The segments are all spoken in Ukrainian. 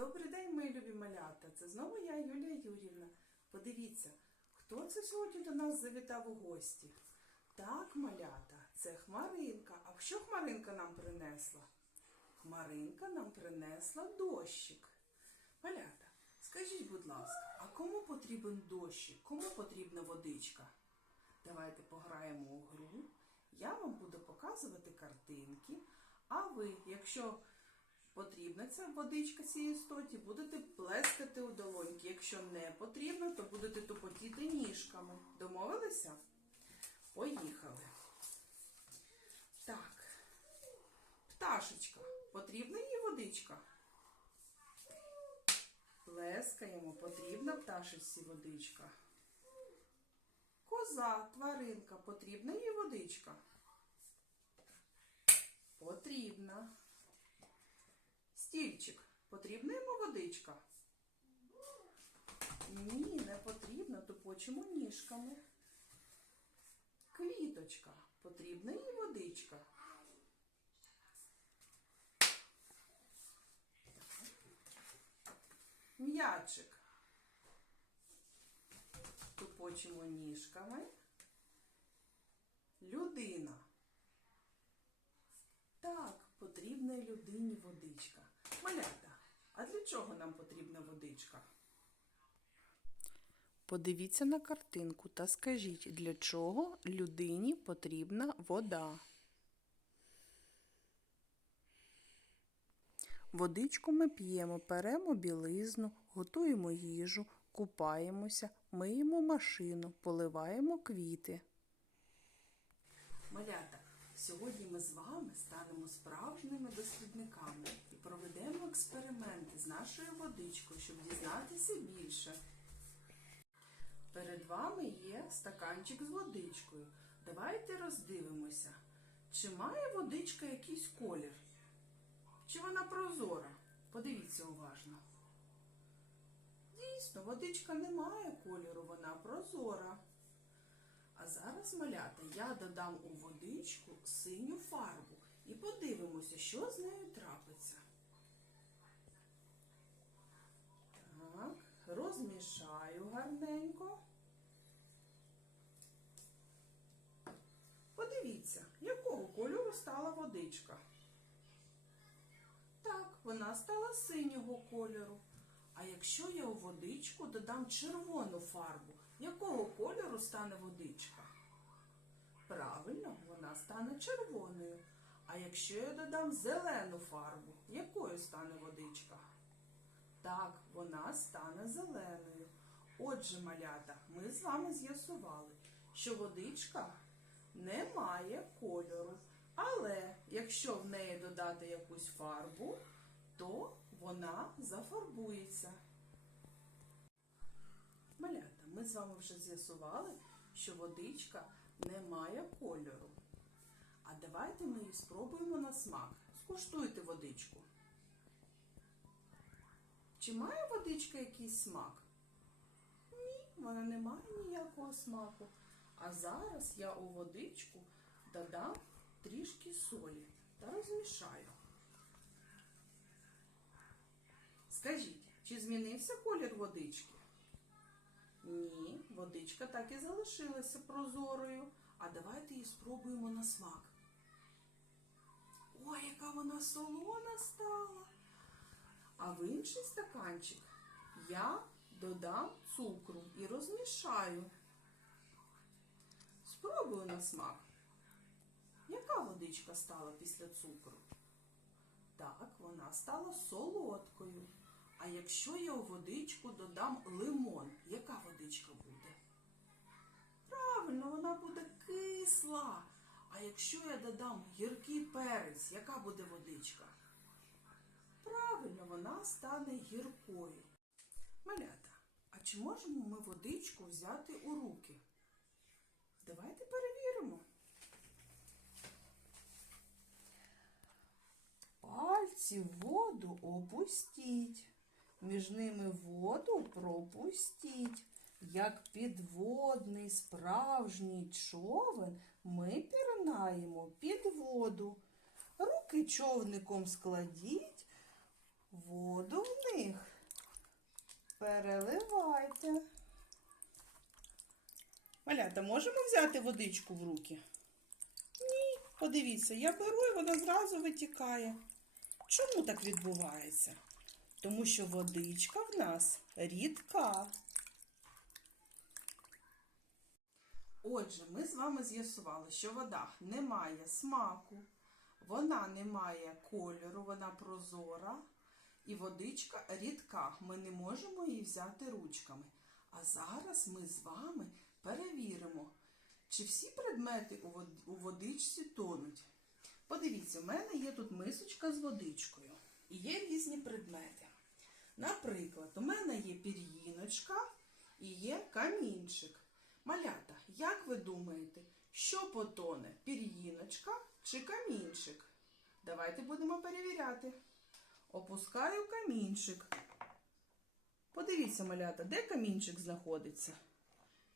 Добрий день, мої любі малята! Це знову я, Юлія Юріївна. Подивіться, хто це сьогодні до нас завітав у гості? Так, малята, це Хмаринка. А що Хмаринка нам принесла? Хмаринка нам принесла дощик. Малята, скажіть, будь ласка, а кому потрібен дощик? Кому потрібна водичка? Давайте пограємо у гру. Я вам буду показувати картинки, а ви, якщо потрібна ця водичка цій істоті, будете плескати у долоньки. Якщо не потрібно, то будете тупотіти ніжками. Домовилися? Поїхали. Так. Пташечка. Потрібна їй водичка? Плескаємо. Потрібна пташечці водичка. Коза, тваринка. Потрібна їй водичка? Потрібна. Стільчик. Потрібна йому водичка? Ні, не потрібно, тупочемо ніжками. Квіточка. Потрібна їй водичка? М'ячик. Тупочемо ніжками. Людина. Так, потрібна людині водичка. Малята, а для чого нам потрібна водичка? Подивіться на картинку та скажіть, для чого людині потрібна вода? Водичку ми п'ємо, перемо білизну, готуємо їжу, купаємося, миємо машину, поливаємо квіти. Малята, сьогодні ми з вами станемо справжніми дослідниками і проведемо експерименти з нашою водичкою, щоб дізнатися більше. Перед вами є стаканчик з водичкою. Давайте роздивимося, чи має водичка якийсь колір? Чи вона прозора? Подивіться уважно. Дійсно, водичка не має кольору, вона прозора. А зараз, малята, я додам у водичку синю фарбу і подивимося, що з нею трапиться. Так, розмішаю гарненько. Подивіться, якого кольору стала водичка. Так, вона стала синього кольору. А якщо я у водичку додам червону фарбу, якого кольору стане водичка? Правильно, вона стане червоною. А якщо я додам зелену фарбу, якою стане водичка? Так, вона стане зеленою. Отже, малята, ми з вами з'ясували, що водичка не має кольору. Але якщо в неї додати якусь фарбу, то вона зафарбується. Малята, ми з вами вже з'ясували, що водичка не має кольору. А давайте ми її спробуємо на смак. Скуштуйте водичку. Чи має водичка якийсь смак? Ні, вона не має ніякого смаку. А зараз я у водичку додам трішки солі та розмішаю. Скажіть, чи змінився колір водички? Ні, водичка так і залишилася прозорою. А давайте її спробуємо на смак. Ой, яка вона солона стала! А в інший стаканчик я додам цукру і розмішаю. Спробую на смак. Яка водичка стала після цукру? Так, вона стала солодкою. А якщо я у водичку додам лимон, яка водичка буде? Правильно, вона буде кисла. А якщо я додам гіркий перець, яка буде водичка? Правильно, вона стане гіркою. Малята, а чи можемо ми водичку взяти у руки? Давайте перевіримо. Пальці в воду опустіть, між ними воду пропустіть. Як підводний справжній човен ми пірнаємо під воду. Руки човником складіть, воду в них Переливайте. Малята, можемо взяти водичку в руки? Ні, подивіться, я беру і вона зразу витікає. Чому так відбувається? Тому що водичка в нас рідка. Отже, ми з вами з'ясували, що вода не має смаку, вона не має кольору, вона прозора і водичка рідка. Ми не можемо її взяти ручками. А зараз ми з вами перевіримо, чи всі предмети у водичці тонуть. Подивіться, у мене є тут мисочка з водичкою і є різні предмети. Наприклад, у мене є пір'їночка і є камінчик. Малята, як ви думаєте, що потоне, пір'їночка чи камінчик? Давайте будемо перевіряти. Опускаю камінчик. Подивіться, малята, де камінчик знаходиться?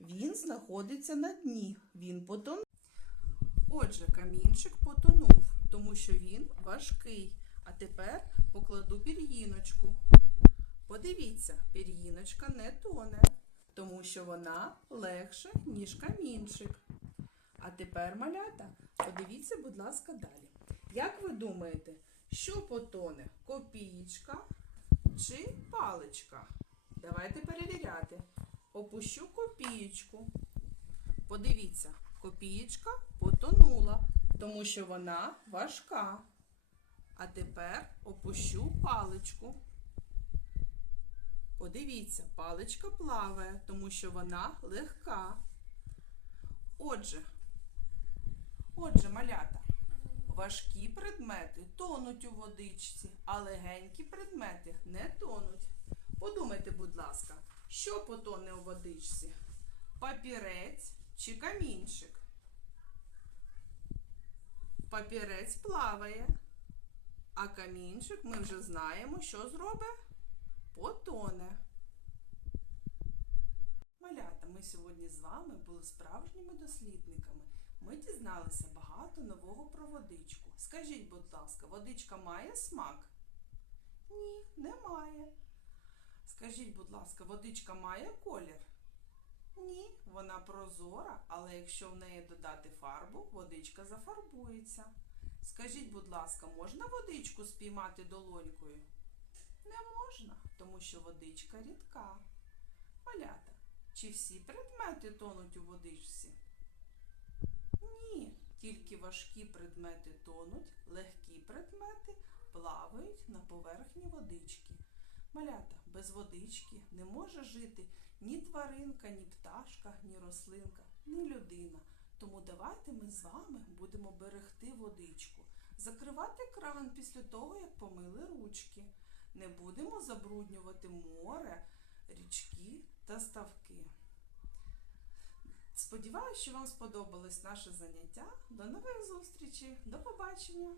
Він знаходиться на дні, він потонув. Отже, камінчик потонув, тому що він важкий. А тепер покладу пір'їночку. Подивіться, пір'їночка не тоне, тому що вона легша, ніж камінчик. А тепер, малята, подивіться, будь ласка, далі. Як ви думаєте, що потоне? Копієчка чи паличка? Давайте перевіряти. Опущу копієчку. Подивіться, копієчка потонула, тому що вона важка. А тепер опущу паличку. Подивіться, паличка плаває, тому що вона легка. Отже, малята, важкі предмети тонуть у водичці, а легенькі предмети не тонуть. Подумайте, будь ласка, що потоне у водичці? Папірець чи камінчик? Папірець плаває, а камінчик, ми вже знаємо, що зробить? Потоне. Малята, ми сьогодні з вами були справжніми дослідниками. Ми дізналися багато нового про водичку. Скажіть, будь ласка, водичка має смак? Ні, не має. Скажіть, будь ласка, водичка має колір? Ні, вона прозора, але якщо в неї додати фарбу, водичка зафарбується. Скажіть, будь ласка, можна водичку спіймати долонькою? Не можна, тому що водичка рідка. Малята, чи всі предмети тонуть у водичці? Ні, тільки важкі предмети тонуть, легкі предмети плавають на поверхні водички. Малята, без водички не може жити ні тваринка, ні пташка, ні рослинка, ні людина. Тому давайте ми з вами будемо берегти водичку, закривати кран після того, як помили ручки. Не будемо забруднювати море, річки та ставки. Сподіваюсь, що вам сподобалось наше заняття. До нових зустрічей. До побачення!